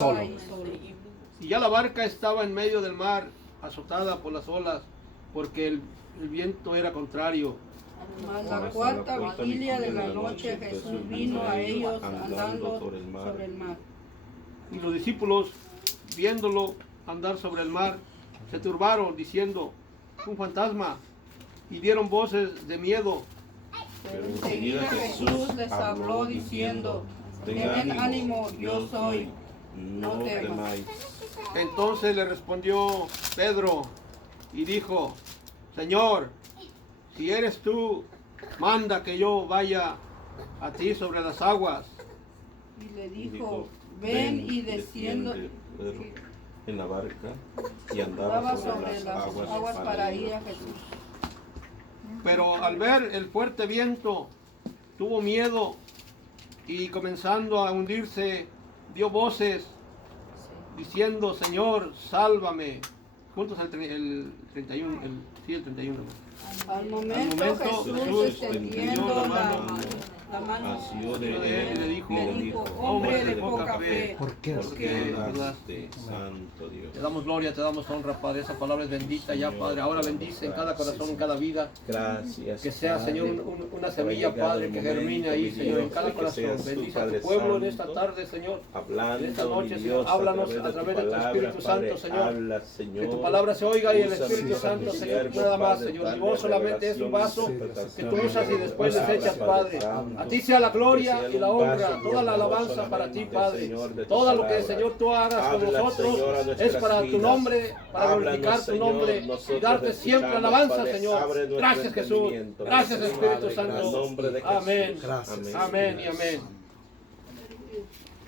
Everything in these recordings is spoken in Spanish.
solo. Y ya la barca estaba en medio del mar, azotada por las olas, porque el viento era contrario. Mas la cuarta vigilia de la noche Jesús vino a ellos andando sobre el mar. Y los discípulos, viéndolo andar sobre el mar, se turbaron, diciendo, un fantasma, y dieron voces de miedo. Pero enseguida Jesús les habló diciendo, tened ánimo, yo soy, no temáis. Entonces le respondió Pedro y dijo, Señor, si eres tú, manda que yo vaya a ti sobre las aguas. Y le dijo, ven, y desciendo en la barca y andaba sobre las aguas para ir a Jesús. Pero al ver el fuerte viento, tuvo miedo y comenzando a hundirse, dio voces diciendo, Señor, sálvame. Juntos el 31, el 31. Al momento Jesús extendiendo la mano asió de él y él le dijo, hombre de poca fe, ¿por qué dudaste, santo Dios? Te damos gloria, te damos honra, Padre. Esa palabra es bendita ya, Padre. Ahora bendice en cada corazón, en cada vida. Gracias. Que sea, Señor, una semilla, Padre, que germine ahí, Señor, en cada corazón. Bendice a tu pueblo en esta tarde, Señor. En esta noche, Señor. Háblanos a través de tu Espíritu Santo, Señor. Que tu palabra se oiga y el Espíritu Santo, Señor, nada más, Señor. Y vos solamente es un vaso que tú usas y después desechas, Padre. A ti sea la gloria y la honra, toda la alabanza para ti, Padre. Todo lo que, Señor, tú hagas con nosotros es para tu nombre, para glorificar tu nombre y darte siempre alabanza, Señor. Gracias, Jesús. Gracias, Espíritu Santo. Amén. Amén y amén.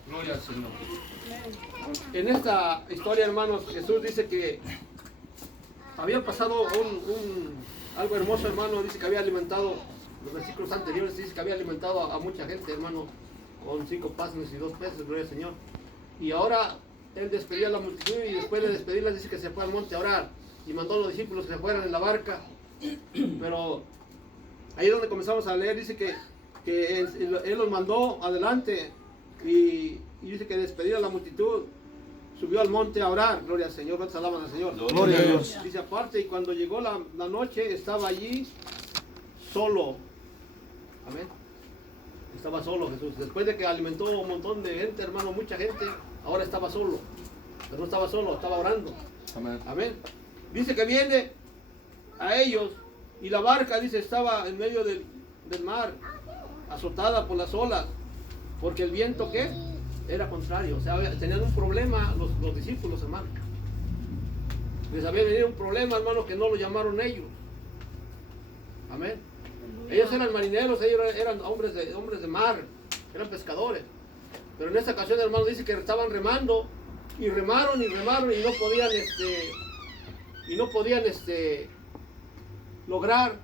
Gloria al Señor. En esta historia, hermanos, Jesús dice que había pasado algo hermoso, hermano. Dice que había alimentado, los versículos anteriores dice que había alimentado a mucha gente, hermano, con 5 panes y 2 peces, gloria al Señor. Y ahora él despedía a la multitud y después de despedirla dice que se fue al monte a orar y mandó a los discípulos que se fueran en la barca. Pero ahí es donde comenzamos a leer, dice que él los mandó adelante y dice que despedida a la multitud, subió al monte a orar. Gloria al Señor, ¿cuántos alaban al Señor? Gloria a Dios. Dice aparte, y cuando llegó la noche estaba allí solo. Amén. Estaba solo Jesús. Después de que alimentó un montón de gente, hermano, mucha gente, ahora estaba solo. Pero no estaba solo, estaba orando. Amén. Amén. Dice que viene a ellos y la barca, dice, estaba en medio del mar, azotada por las olas, porque el viento, ¿qué? Era contrario. O sea, tenían un problema los discípulos, hermano. Les había venido un problema, hermano, que no lo llamaron ellos. Amén. Ellos eran marineros, ellos eran hombres de mar, eran pescadores. Pero en esta ocasión, hermano, dice que estaban remando y remaron y remaron y no podían lograr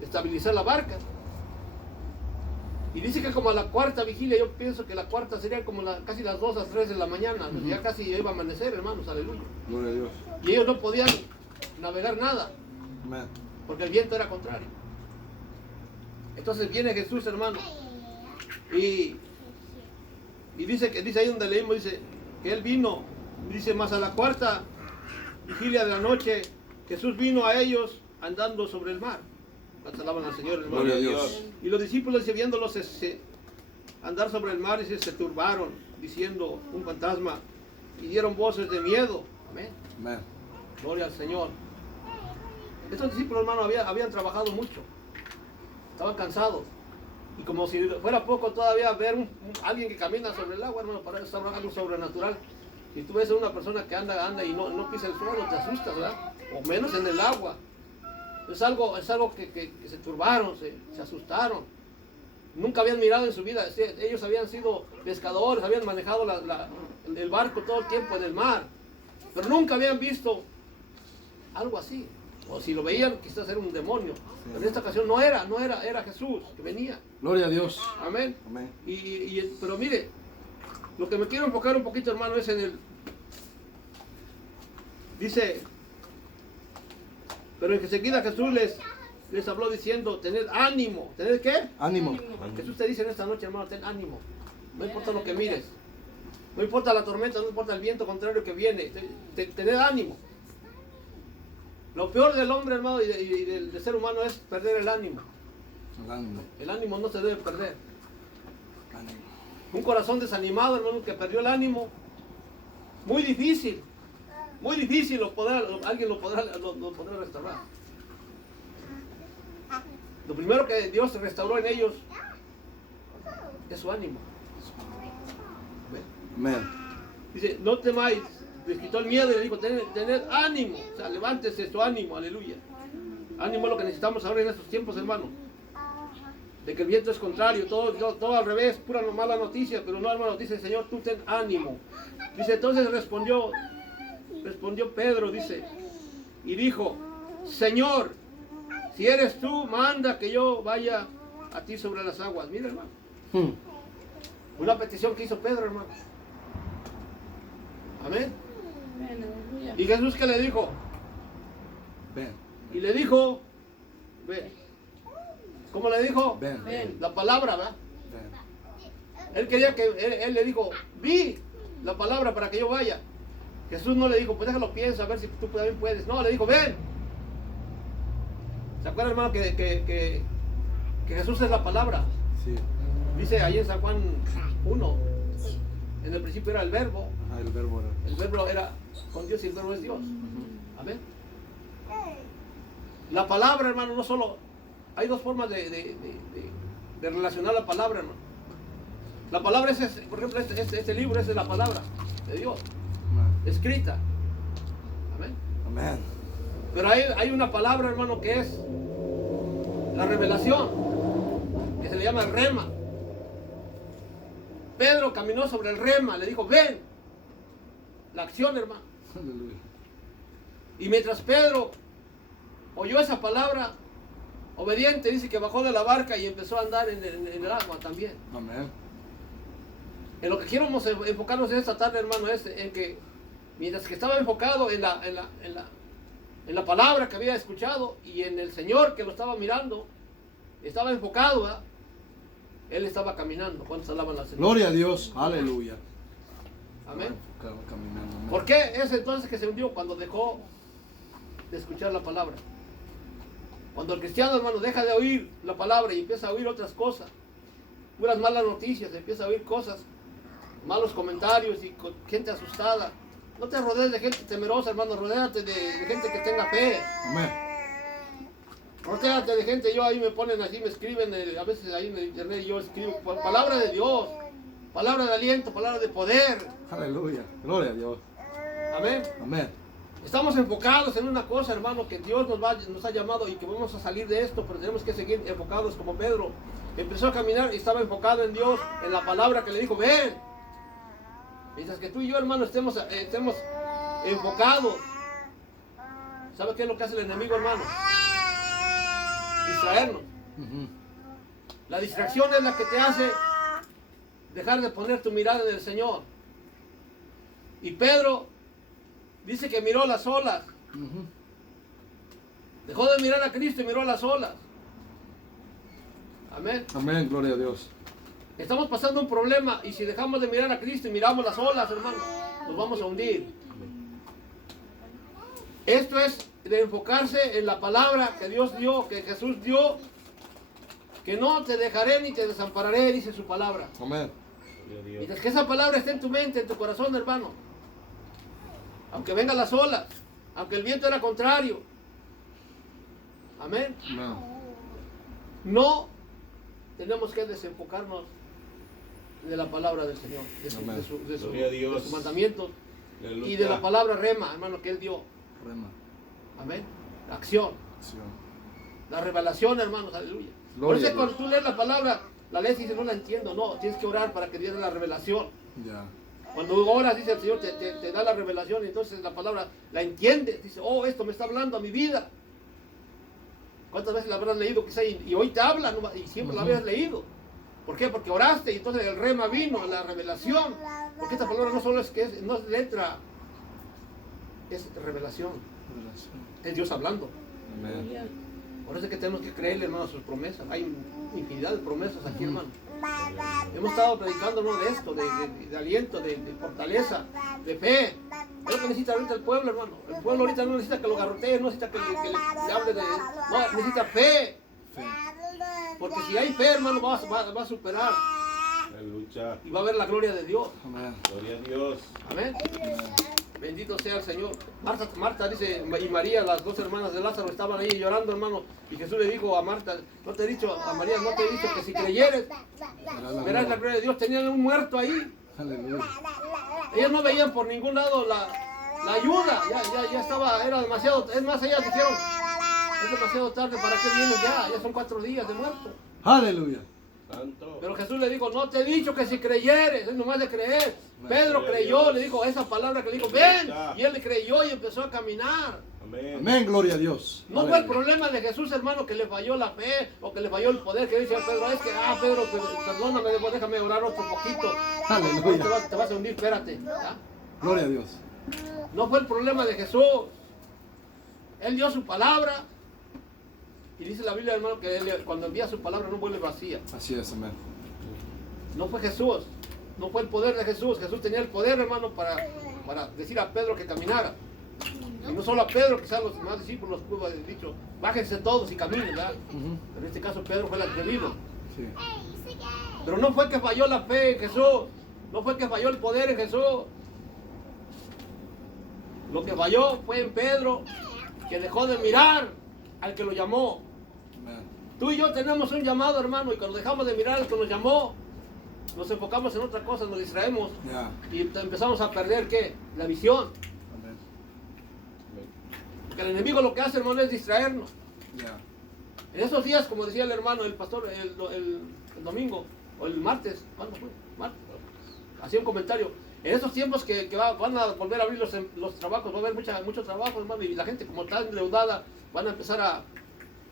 estabilizar la barca. Y dice que como a la cuarta vigilia, yo pienso que la cuarta sería como casi las 2 a 3 de la mañana, ya casi iba a amanecer, hermanos, aleluya. Gloria a Dios. Y ellos no podían navegar nada, Amén. porque el viento era contrario. Entonces viene Jesús, hermano, y dice ahí donde leímos, dice que él vino, dice más a la cuarta vigilia de la noche, Jesús vino a ellos andando sobre el mar. Alaban al Señor, hermano. Gloria a Dios. Y los discípulos, viéndolos andar sobre el mar, se turbaron, diciendo, un fantasma, y dieron voces de miedo. Amén. Amén. Gloria al Señor. Estos discípulos, hermano, habían trabajado mucho. Estaban cansados. Y como si fuera poco todavía ver alguien que camina sobre el agua, hermano, para eso es algo sobrenatural. Si tú ves a una persona que anda y no pisa el suelo, te asustas, ¿verdad? O menos en el agua. Es algo que se turbaron, se asustaron. Nunca habían mirado en su vida. Ellos habían sido pescadores, habían manejado el barco todo el tiempo en el mar. Pero nunca habían visto algo así. O si lo veían, quizás era un demonio. Pero en esta ocasión era Jesús que venía. Gloria a Dios. Amén. Amén. Pero mire, lo que me quiero enfocar un poquito, hermano, es dice, pero enseguida Jesús les habló diciendo, tened ánimo. ¿Tened qué? Ánimo. Jesús te dice en esta noche, hermano, ten ánimo. No importa lo que mires. No importa la tormenta, no importa el viento contrario que viene. Tener ánimo. Lo peor del hombre, hermano, y del ser humano es perder el ánimo. El ánimo. El ánimo no se debe perder. Ánimo. Un corazón desanimado, hermano, que perdió el ánimo. Muy difícil. Muy difícil alguien lo podrá restaurar. Lo primero que Dios restauró en ellos es su ánimo. Amén. Dice, no temáis, les quitó el miedo y le dijo, tened ánimo, o sea, levántese tu ánimo, aleluya. Ánimo es lo que necesitamos ahora en estos tiempos, hermano. De que el viento es contrario, todo al revés, pura mala noticia, pero no, hermano, dice el Señor, tú ten ánimo. Dice, entonces respondió Pedro, dice, y dijo, Señor, si eres tú, manda que yo vaya a ti sobre las aguas. Mira, hermano. Una petición que hizo Pedro, hermano. Amén. Y Jesús, ¿qué le dijo? Ven. Y le dijo, ven. ¿Cómo le dijo? Ven. Ven. La palabra, ¿verdad? Ven. Él quería que, él le dijo, vi la palabra para que yo vaya. Jesús no le dijo, pues déjalo piensa, a ver si tú también puedes. No, le dijo, ven. ¿Se acuerdan, hermano, que Jesús es la palabra? Sí. Dice ahí en San Juan 1, en el principio era el verbo. Ajá, el verbo era. El verbo era con Dios y el verbo es Dios. Amén. La palabra, hermano, no solo... Hay dos formas de relacionar la palabra, hermano. La palabra es, por ejemplo, este libro es la palabra de Dios, Amén. escrita. Amén. Amén. Pero hay una palabra, hermano, que es la revelación, que se le llama el rema. Pedro caminó sobre el rema, le dijo, ven. La acción, hermano. Aleluya. Y mientras Pedro oyó esa palabra, obediente, dice que bajó de la barca y empezó a andar en el agua también. Amén. En lo que queremos enfocarnos en esta tarde, hermano, es en que mientras que estaba enfocado en la palabra que había escuchado y en el Señor que lo estaba mirando, estaba enfocado, ¿verdad? Él estaba caminando. ¿Cuántos alaban al Señor? Gloria a Dios. Aleluya. Amén. Estaba caminando. Amén. ¿Por qué es entonces que se hundió? Cuando dejó de escuchar la palabra. Cuando el cristiano, hermano, deja de oír la palabra y empieza a oír otras cosas, unas malas noticias, empieza a oír cosas, malos comentarios y gente asustada. No te rodees de gente temerosa, hermano, rodéate de gente que tenga fe. Amén. Rodéate de gente, yo ahí me ponen así, me escriben, a veces ahí en el internet yo escribo palabra de Dios, palabra de aliento, palabra de poder. Aleluya. Gloria a Dios. Amén. Amén. Estamos enfocados en una cosa, hermano, que Dios nos ha llamado y que vamos a salir de esto, pero tenemos que seguir enfocados como Pedro. Empezó a caminar y estaba enfocado en Dios, en la palabra que le dijo, ven. Mientras que tú y yo, hermano, estemos enfocados. ¿Sabe qué es lo que hace el enemigo, hermano? Distraernos. La distracción es la que te hace dejar de poner tu mirada en el Señor. Y Pedro dice que miró las olas. Dejó de mirar a Cristo y miró las olas. Amén. Amén. Gloria a Dios. Estamos pasando un problema y si dejamos de mirar a Cristo y miramos las olas, hermano, nos vamos a hundir. Esto es de enfocarse en la palabra que Dios dio, que Jesús dio, que no te dejaré ni te desampararé, dice su palabra. Amén. Mientras que esa palabra esté en tu mente, en tu corazón, hermano, aunque vengan las olas, aunque el viento era contrario, amén, Amén. no tenemos que desenfocarnos de la palabra del Señor, de Gloria a Dios. sus mandamientos Aleluya. y de la palabra rema, hermano, que Él dio. Rema. Amén. La acción, Acción. la revelación, hermanos, aleluya. Por Gloria eso a cuando Dios. tú lees la palabra, la lees y dices, no la entiendo. No, tienes que orar para que Dios dé la revelación. Ya. Cuando oras, dice el Señor, te da la revelación y entonces la palabra la entiendes. Dice, oh, esto me está hablando a mi vida. ¿Cuántas veces la habrás leído quizá y hoy te habla ¿no? Y siempre la habías leído? ¿Por qué? Porque oraste y entonces el rema vino, la revelación. Porque esta palabra no solo es que no es letra, es revelación. Revelación. Es Dios hablando. Amén. Por eso es que tenemos que creerle, hermano, a sus promesas. Hay infinidad de promesas aquí, hermano. Hemos estado predicando, ¿no?, de esto, de aliento, de fortaleza, de fe. Es lo que necesita ahorita el pueblo, hermano. El pueblo ahorita no necesita que lo garrotee, no necesita que le hable de... No, necesita fe. Porque si hay fe, hermano, va a superar. Aleluya. Y va a ver la gloria de Dios. Amén. Gloria a Dios. Amén. Bendito sea el Señor. Marta dice, y María, las dos hermanas de Lázaro, estaban ahí llorando, hermano. Y Jesús le dijo a Marta, no te he dicho, a María, no te he dicho que si creyeres, verás la gloria de Dios. Tenían un muerto ahí. Aleluya. Ellas no veían por ningún lado la ayuda. Ya estaba, era demasiado. Es más, ellas dijeron, es demasiado tarde, ¿para qué vienes ya? Ya son 4 días de muerto. Aleluya. Santo. Pero Jesús le dijo, no te he dicho que si creyeres, es nomás de creer. Pedro creyó, le dijo esa palabra que le dijo, ven. Y él le creyó y empezó a caminar. Amén. Amén, gloria a Dios. No fue el problema de Jesús, hermano, que le falló la fe o que le falló el poder. Que dice Pedro, es que, Pedro, perdóname, déjame orar otro poquito. Aleluya. Te vas a hundir, espérate. ¿Ah? Gloria a Dios. No fue el problema de Jesús. Él dio su palabra. Y dice la Biblia, hermano, que él, cuando envía su palabra no vuelve vacía. Así es, amén. No fue Jesús. No fue el poder de Jesús. Jesús tenía el poder, hermano, para decir a Pedro que caminara. Y no solo a Pedro, quizás los demás discípulos pudo haber dicho, bájense todos y caminen, ¿verdad? Pero en este caso Pedro fue el atrevido. Sí. Pero no fue que falló la fe en Jesús. No fue que falló el poder en Jesús. Lo que falló fue en Pedro, que dejó de mirar al que lo llamó. Amén. Tú y yo tenemos un llamado, hermano, y cuando dejamos de mirar al que nos llamó, nos enfocamos en otra cosa, nos distraemos Ya. y empezamos a perder, ¿qué? La visión. Amén. Porque el enemigo lo que hace, hermano, es distraernos. Ya. En esos días, como decía el hermano, el pastor, el domingo, o el martes, ¿cuándo fue? Martes. Hacía un comentario. En esos tiempos que van a volver a abrir los trabajos, va a haber mucho trabajo, hermano, y la gente, como está endeudada, van a empezar a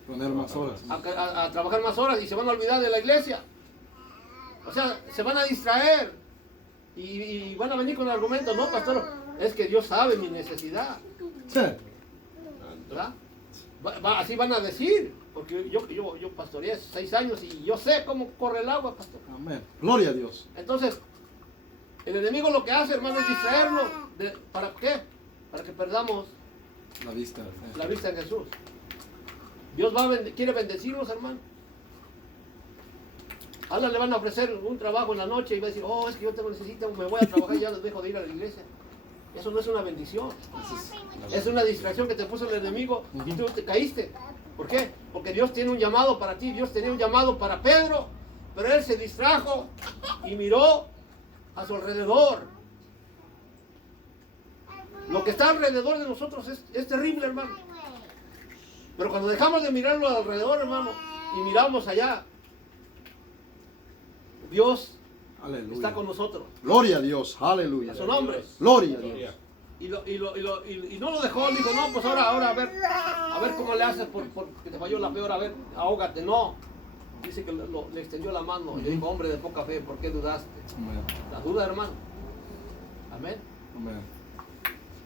Poner más horas. a trabajar más horas y se van a olvidar de la iglesia. O sea, se van a distraer y van a venir con argumentos, no, pastor, es que Dios sabe mi necesidad, Sí. ¿verdad? Así van a decir, porque yo pastoreé 6 años y yo sé cómo corre el agua, pastor. Amén. Gloria a Dios. Entonces, el enemigo lo que hace, hermano, es distraernos. ¿Para qué? Para que perdamos La vista. la vista en Jesús. Dios quiere bendecirnos, hermano. Ahora le van a ofrecer un trabajo en la noche y va a decir, es que yo necesito, me voy a trabajar y ya les dejo de ir a la iglesia. Eso no es una bendición. Es una distracción que te puso el enemigo y tú te caíste. ¿Por qué? Porque Dios tiene un llamado para ti. Dios tenía un llamado para Pedro, pero él se distrajo y miró a su alrededor. Lo que está alrededor de nosotros es terrible, hermano. Pero cuando dejamos de mirarlo alrededor, hermano, y miramos allá, Dios Aleluya. está con nosotros. Gloria a Dios. Aleluya. A su nombre. Gloria a Dios. Y no lo dejó, dijo, no, pues ahora a ver cómo le haces porque te falló la fe, ahora a ver, ahógate. No. Dice que le extendió la mano y le dijo, hombre de poca fe, ¿por qué dudaste? Amén. La duda, hermano. Amén. Amén.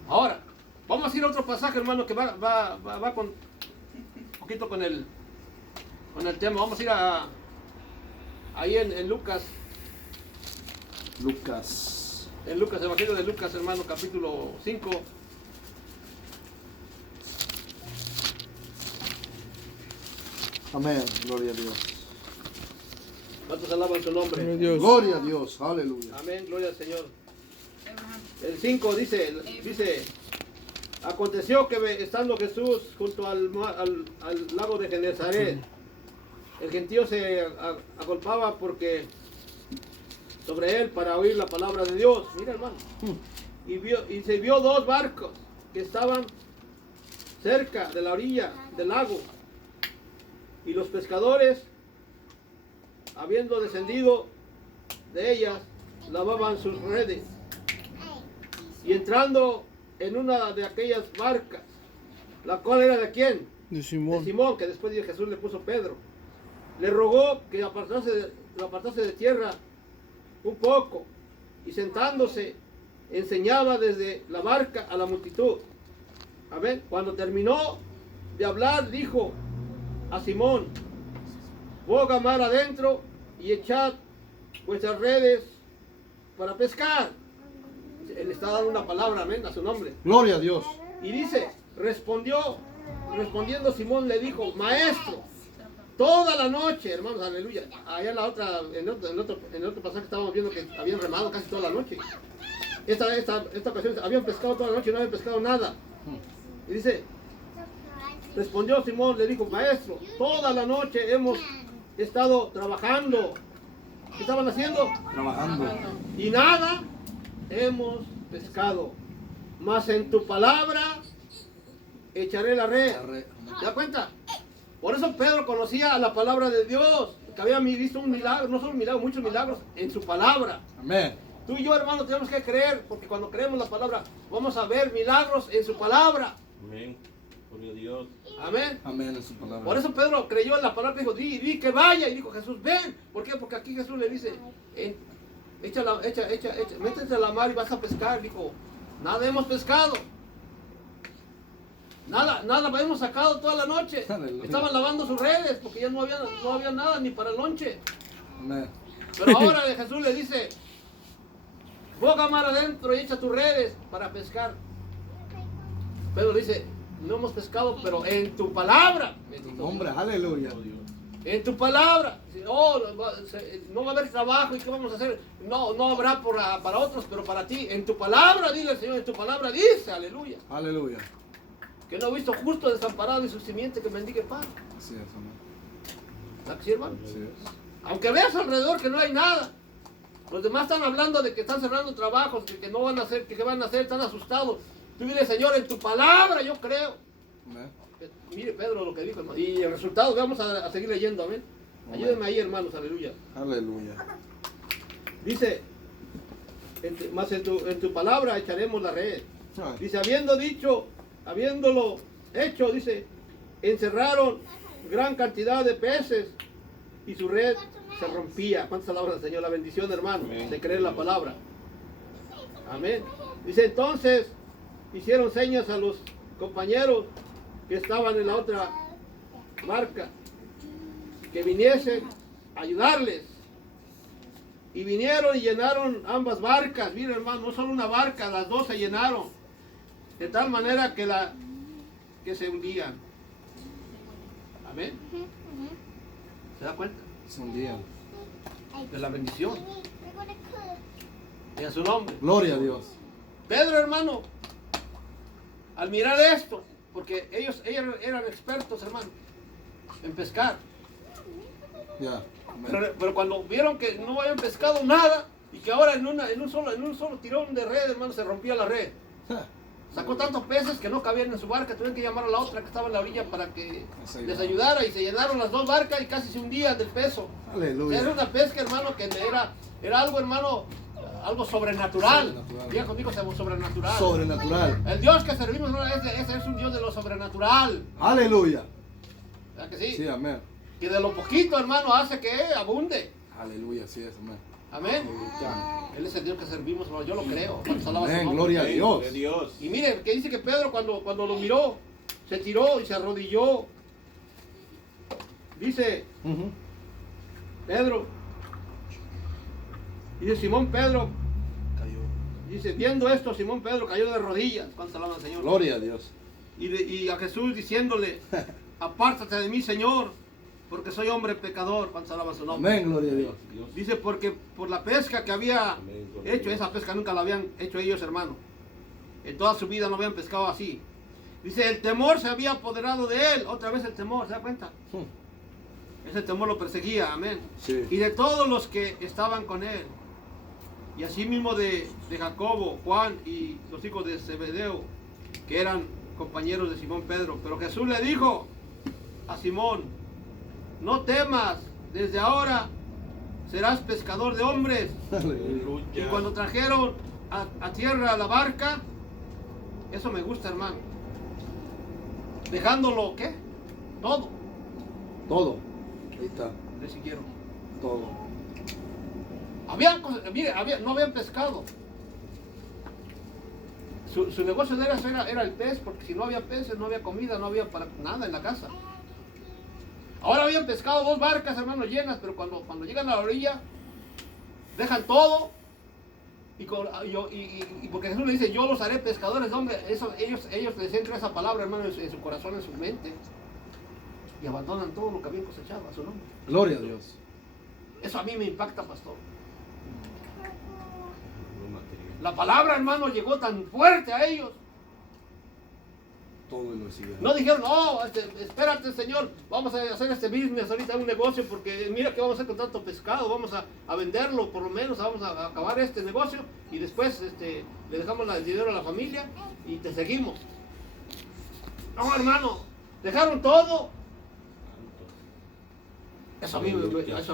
Ahora, vamos a ir a otro pasaje, hermano, que va con un poquito con el tema. Vamos a ir ahí en Lucas. Lucas. En Lucas, Evangelio de Lucas, hermano, capítulo 5. Amén. Gloria a Dios. ¿Cuántos alaban su nombre? Gloria a Dios. Aleluya. Amén, gloria al Señor. El 5 dice, aconteció que estando Jesús junto al lago de Genezaret, el gentío se agolpaba sobre él para oír la palabra de Dios. Mira, hermano. Y se vio 2 barcos que estaban cerca de la orilla del lago. Y los pescadores, habiendo descendido de ellas, lavaban sus redes. Y entrando en una de aquellas barcas, la cual era de quién? De Simón. De Simón, que después de Jesús le puso Pedro. Le rogó que lo apartase de tierra un poco, y sentándose enseñaba desde la barca a la multitud. Amén. Cuando terminó de hablar, dijo a Simón, boga mar adentro y echad vuestras redes para pescar. Él está dando una palabra, amén, a su nombre. Gloria a Dios. Y dice, respondiendo Simón le dijo, maestro, toda la noche, hermanos, aleluya. Allá en la otra, en el otro pasaje estábamos viendo que habían remado casi toda la noche. Esta ocasión habían pescado toda la noche y no habían pescado nada. Y dice, respondió Simón, le dijo, maestro, toda la noche hemos estado trabajando. ¿Qué estaban haciendo? Trabajando. Y nada hemos pescado. Mas en tu palabra echaré la red. ¿Te das cuenta? Por eso Pedro conocía la palabra de Dios, que había visto un milagro, no solo un milagro, muchos milagros en su palabra. Amén. Tú y yo, hermano, tenemos que creer, porque cuando creemos la palabra, vamos a ver milagros en su palabra. Amén. Gloria a Dios. Amén. Amén en su palabra. Por eso Pedro creyó en la palabra, dijo, di que vaya, y dijo Jesús, ven. ¿Por qué? Porque aquí Jesús le dice, métete a la mar y vas a pescar. Dijo, nada hemos pescado. Nada hemos sacado toda la noche. Aleluya. Estaban lavando sus redes porque ya no había nada ni para el lonche. Amén. Pero ahora Jesús le dice, boga mar adentro y echa tus redes para pescar. Pedro dice, no hemos pescado, pero en tu palabra. Hombre, aleluya. En tu palabra. Oh, no va a haber trabajo y qué vamos a hacer. No habrá para otros, pero para ti. En tu palabra, dile el Señor, en tu palabra dice, aleluya. Aleluya. Que no he visto justo desamparado y su simiente que mendigue pan. Así es, amén. ¿Verdad que sí, hermano? Así es. Aunque veas alrededor que no hay nada. Los demás están hablando de que están cerrando trabajos, de que no van a hacer, que van a hacer, están asustados. Tú dile, Señor, en tu palabra yo creo. Amén. Mire Pedro lo que dijo, hermano. Y el resultado, vamos a seguir leyendo, amén. Ayúdenme ahí, hermanos, aleluya. Aleluya. Dice, más en tu palabra echaremos la red. Ay. Dice, habiéndolo hecho, dice, encerraron gran cantidad de peces y su red se rompía. ¿Cuántas palabras, Señor? La bendición, hermano, Amén. de creer la palabra. Amén. Dice, entonces hicieron señas a los compañeros que estaban en la otra barca, que viniesen a ayudarles. Y vinieron y llenaron ambas barcas. Mira, hermano, no solo una barca, las dos se llenaron. De tal manera que se hundían. Amén. ¿Se da cuenta? Se hundían. De la bendición. Y a su nombre. Gloria a Dios. Pedro, hermano, al mirar esto, porque ellos eran expertos, hermano, en pescar. Ya. Amén. Pero cuando vieron que no habían pescado nada y que ahora en un solo tirón de red, hermano, se rompía la red. Sacó tantos peces que no cabían en su barca, tuvieron que llamar a la otra que estaba en la orilla para que les ayudara y se llenaron las dos barcas y casi se hundían del peso. Aleluya. Era una pesca, hermano, que era algo, hermano, algo sobrenatural. Sobrenatural. Diga conmigo, sobrenatural. Sobrenatural. El Dios que servimos, hermano, ese es un Dios de lo sobrenatural. Aleluya. ¿Verdad que sí? Sí, amén. Que de lo poquito, hermano, hace que abunde. Aleluya, sí es, amén. Amén. Él es el Dios que servimos, hermano, yo lo creo. Cuando alaba su Amén, nombre. gloria a Amén. Dios. Gloria a Dios. Y mire, que dice que Pedro cuando lo miró, se tiró y se arrodilló. Dice Ujú. Pedro, dice Simón Pedro, dice, viendo esto, Simón Pedro cayó de rodillas. ¿Cuántos alaban al Señor? Gloria a Dios. Y a Jesús diciéndole, apártate de mí, Señor, porque soy hombre pecador. ¿Cuántos alaban su nombre? Amén, gloria a Dios. Dice, porque por la pesca que había Amén, gloria a hecho, Dios. esa pesca nunca la habían hecho ellos, hermano. En toda su vida no habían pescado así. Dice, el temor se había apoderado de él. Otra vez el temor, ¿se da cuenta? Ese temor lo perseguía, amén. Sí. Y de todos los que estaban con él. Y así mismo de Jacobo, Juan y los hijos de Zebedeo, que eran compañeros de Simón Pedro. Pero Jesús le dijo a Simón, no temas, desde ahora serás pescador de hombres. Y Aleluya. cuando trajeron a tierra la barca, eso me gusta, hermano. Dejándolo, ¿qué? Todo. Todo. Ahí está. Le siguieron. Todo. Habían cosas, mire, no habían pescado. Su negocio de era el pez, porque si no había peces, no había comida, no había para nada en la casa. Ahora habían pescado dos barcas, hermano, llenas, pero cuando llegan a la orilla, dejan todo. Y porque Jesús le dice, yo los haré pescadores de hombres. Ellos les entra esa palabra, hermano, en su corazón, en su mente. Y abandonan todo lo que habían cosechado a su nombre. Gloria a Dios. Eso a mí me impacta, pastor. Lo material. La palabra, hermano, llegó tan fuerte a ellos. Todo lo sigue. No dijeron, no, espérate, Señor, vamos a hacer este business ahorita, un negocio, porque mira qué vamos a hacer con tanto pescado, vamos a venderlo, por lo menos vamos a acabar este negocio y después le dejamos el dinero a la familia y te seguimos. No, hermano, dejaron todo. Eso a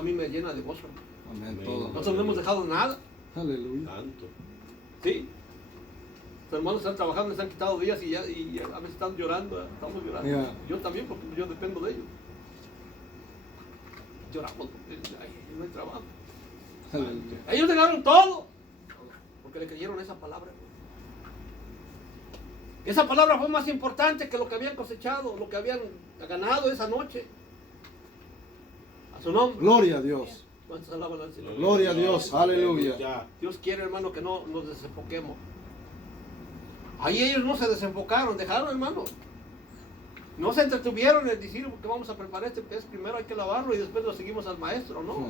mí me llena de gozo. Amén. Todo. Nosotros no hemos dejado nada. Aleluya. Tanto. ¿Sí? Los hermanos están trabajando, les han quitado días y a veces están llorando, estamos llorando. Yeah. Yo también, porque yo dependo de ellos. Lloramos porque no hay trabajo. Aleluya. Ellos dejaron todo porque le creyeron esa palabra. Esa palabra fue más importante que lo que habían cosechado, lo que habían ganado esa noche. A su nombre. Gloria a Dios. ¿Cuántos alaban al Señor? Gloria a Dios. Aleluya. Dios quiere, hermano, que no nos desenfoquemos. Ahí ellos no se desenfocaron, dejaron, hermano. No se entretuvieron en decir que vamos a preparar este pez, primero hay que lavarlo y después lo seguimos al maestro, ¿no?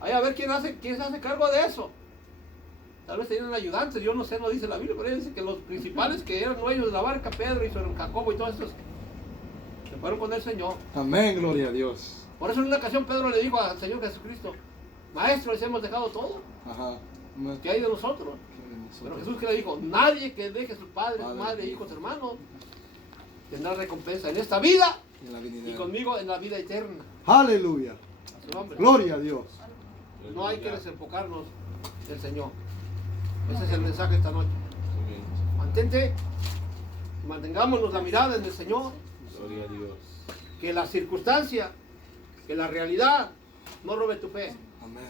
Ahí a ver quién se hace cargo de eso. Tal vez tenían ayudantes, yo no sé, no dice la Biblia, pero dice que los principales que eran dueños de la barca, Pedro y Jacobo y todos estos, se fueron con el Señor. Amén. Gloria a Dios. Por eso en una ocasión Pedro le dijo al Señor Jesucristo, Maestro, les hemos dejado todo, Ajá. ¿qué hay de nosotros? Pero Jesús que le dijo, nadie que deje a su padre, su madre, hijos, hermanos, tendrá recompensa en esta vida Y en la y venidera. conmigo en la vida eterna. Aleluya. A su nombre. Gloria a Dios. No hay que desenfocarnos del Señor. Ese es el mensaje esta noche. Mantengámonos la mirada en el Señor, Gloria a Dios. que la circunstancia, que la realidad no robe tu fe. Amén.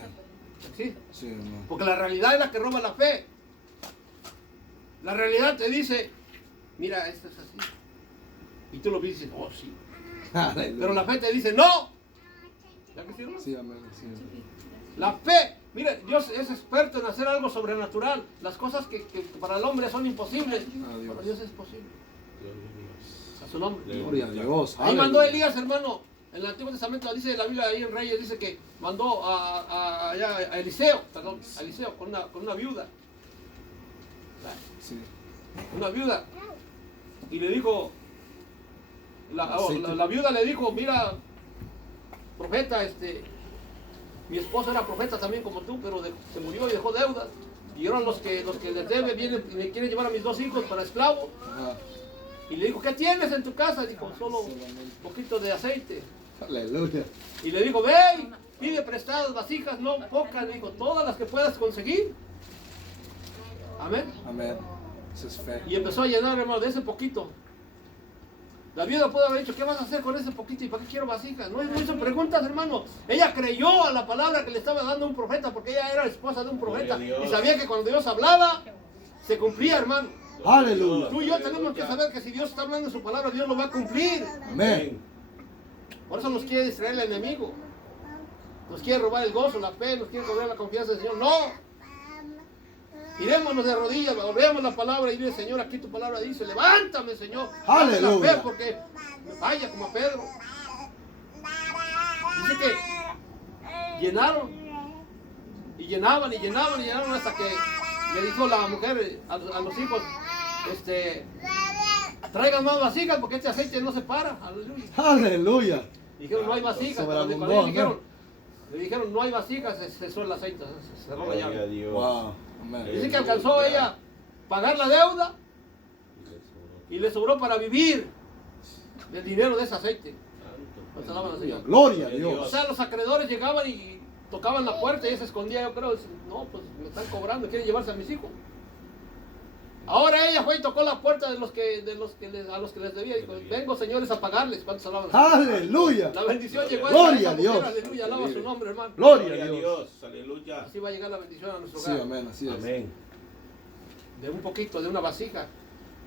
¿Sí? Sí, hermano. Porque la realidad es la que roba la fe. La realidad te dice, mira, esto es así. Y tú lo ves y dices, oh sí. Aleluya. Pero la fe te dice, no. ¿Ya que sí, hermano? Sí, amén. Sí. La fe, mire, Dios es experto en hacer algo sobrenatural. Las cosas que para el hombre son imposibles, Dios. para Dios es posible. Gloria a Dios. A su nombre. Gloria a Dios. Ahí mandó Aleluya. Elías, hermano. En el Antiguo Testamento dice la Biblia ahí en Reyes, dice que mandó a Eliseo, perdón, a Eliseo con una viuda. Sí. Una viuda. Y le dijo, Aceite. la viuda le dijo, mira, profeta, mi esposo era profeta también como tú, pero se murió y dejó deudas. Y ahora los que les debe vienen y me quieren llevar a mis 2 hijos para esclavos. Ajá. Y le dijo, ¿qué tienes en tu casa? Dijo, solo un poquito de aceite. Aleluya. Y le dijo, ve, pide prestadas vasijas, no pocas, dijo, todas las que puedas conseguir. Amén. Amén. Eso es fe. Y empezó a llenar, hermano, de ese poquito. La viuda pudo haber dicho, ¿qué vas a hacer con ese poquito? ¿Y para qué quiero vasijas? No hizo preguntas, hermano. Ella creyó a la palabra que le estaba dando un profeta, porque ella era esposa de un profeta. Gloria a Dios. Y sabía que cuando Dios hablaba, se cumplía, hermano. Aleluya. Tú y yo tenemos que saber que si Dios está hablando su palabra, Dios lo va a cumplir. Amén. Por eso nos quiere distraer el enemigo. Nos quiere robar el gozo, la fe, nos quiere robar la confianza del Señor. No. Tirémonos de rodillas, volvemos la palabra y dile, Señor, aquí tu palabra dice, levántame, Señor. Dame la Aleluya. fe porque me falla como a Pedro. Dice que llenaron y llenaban y llenaban y llenaron hasta que le dijo la mujer a los hijos, traigan más vasijas porque este aceite no se para. Aleluya. Aleluya. Dijeron, no hay vasijas. Sobreabundó, Cuando amén. le dijeron, no hay vasijas, se cesó el aceite, se cerró la Gloria a llave. Dios. Wow. Amén. Dice que alcanzó ella pagar la deuda y le sobró para vivir del dinero de ese aceite. Pues alaban al Señor. Gloria a O Dios. sea, los acreedores llegaban y tocaban la puerta y ella se escondía, yo creo, dice, no, pues me están cobrando, quieren llevarse a mis hijos. Ahora ella fue y tocó la puerta a los que les debía y dijo, vengo señores a pagarles. ¿Cuántos alaban? Aleluya. La bendición llegó Gloria esa a Dios. mujer, aleluya, alaba su nombre, hermano. Gloria a Dios. Aleluya. Así va a llegar la bendición a nuestro Sí, hogar. amén. Así es. Amén. De un poquito, de una vasija,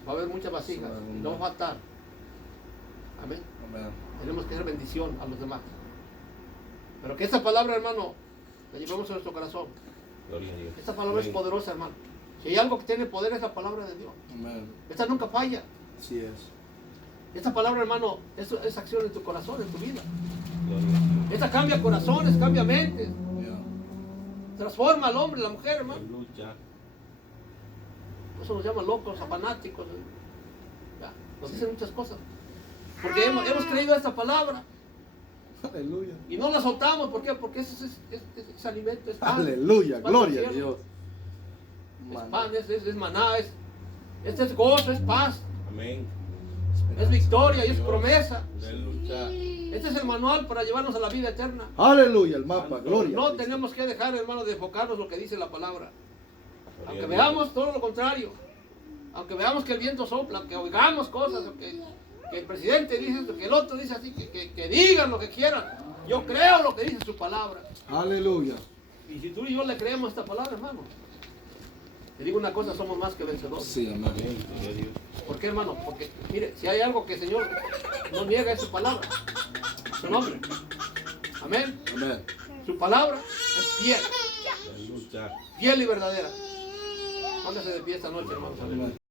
va a haber muchas vasijas, y no va a faltar. Amén. Amén. Tenemos que hacer bendición a los demás. Pero que esta palabra, hermano, la llevemos en nuestro corazón. Gloria a Dios. Esta palabra es Amén. poderosa, hermano. Si hay algo que tiene poder es la palabra de Dios. Amén. Esta nunca falla. Así es. Esta palabra, hermano, es acción en tu corazón, en tu vida. Gloria a Dios. Esta cambia corazones, cambia mentes, Ya. transforma al hombre, la mujer, hermano. Aleluya. Eso nos llama locos, a fanáticos. Ya, nos dicen muchas cosas. Porque hemos creído esta palabra Aleluya. y no la soltamos. ¿Por qué? Porque eso es alimento, es pan. Aleluya. Es pan Gloria del a cielo. Dios. Es pan, es maná, es gozo, es paz, Amén. es victoria y es Dios. promesa. Aleluya. Este es el manual para llevarnos a la vida eterna. Aleluya. El mapa. Gloria. a No Cristo. tenemos que dejar, hermano, de enfocarnos en lo que dice la palabra. Gloria Aunque a Dios. veamos todo lo contrario, aunque veamos que el viento sopla, que oigamos cosas, o que el presidente dice esto, que el otro dice así, que digan lo que quieran. Yo creo lo que dice su palabra. Aleluya. Y si tú y yo le creemos a esta palabra, hermano, te digo una cosa, somos más que vencedores. Sí, amén. Amén. Gloria a Dios. ¿Por qué, hermano? Porque, mire, si hay algo que el Señor no niega es su palabra, su nombre. Amén. Amén. Su palabra es fiel, Aleluya. fiel y verdadera. Póngase de pie esta noche, hermano. Amén.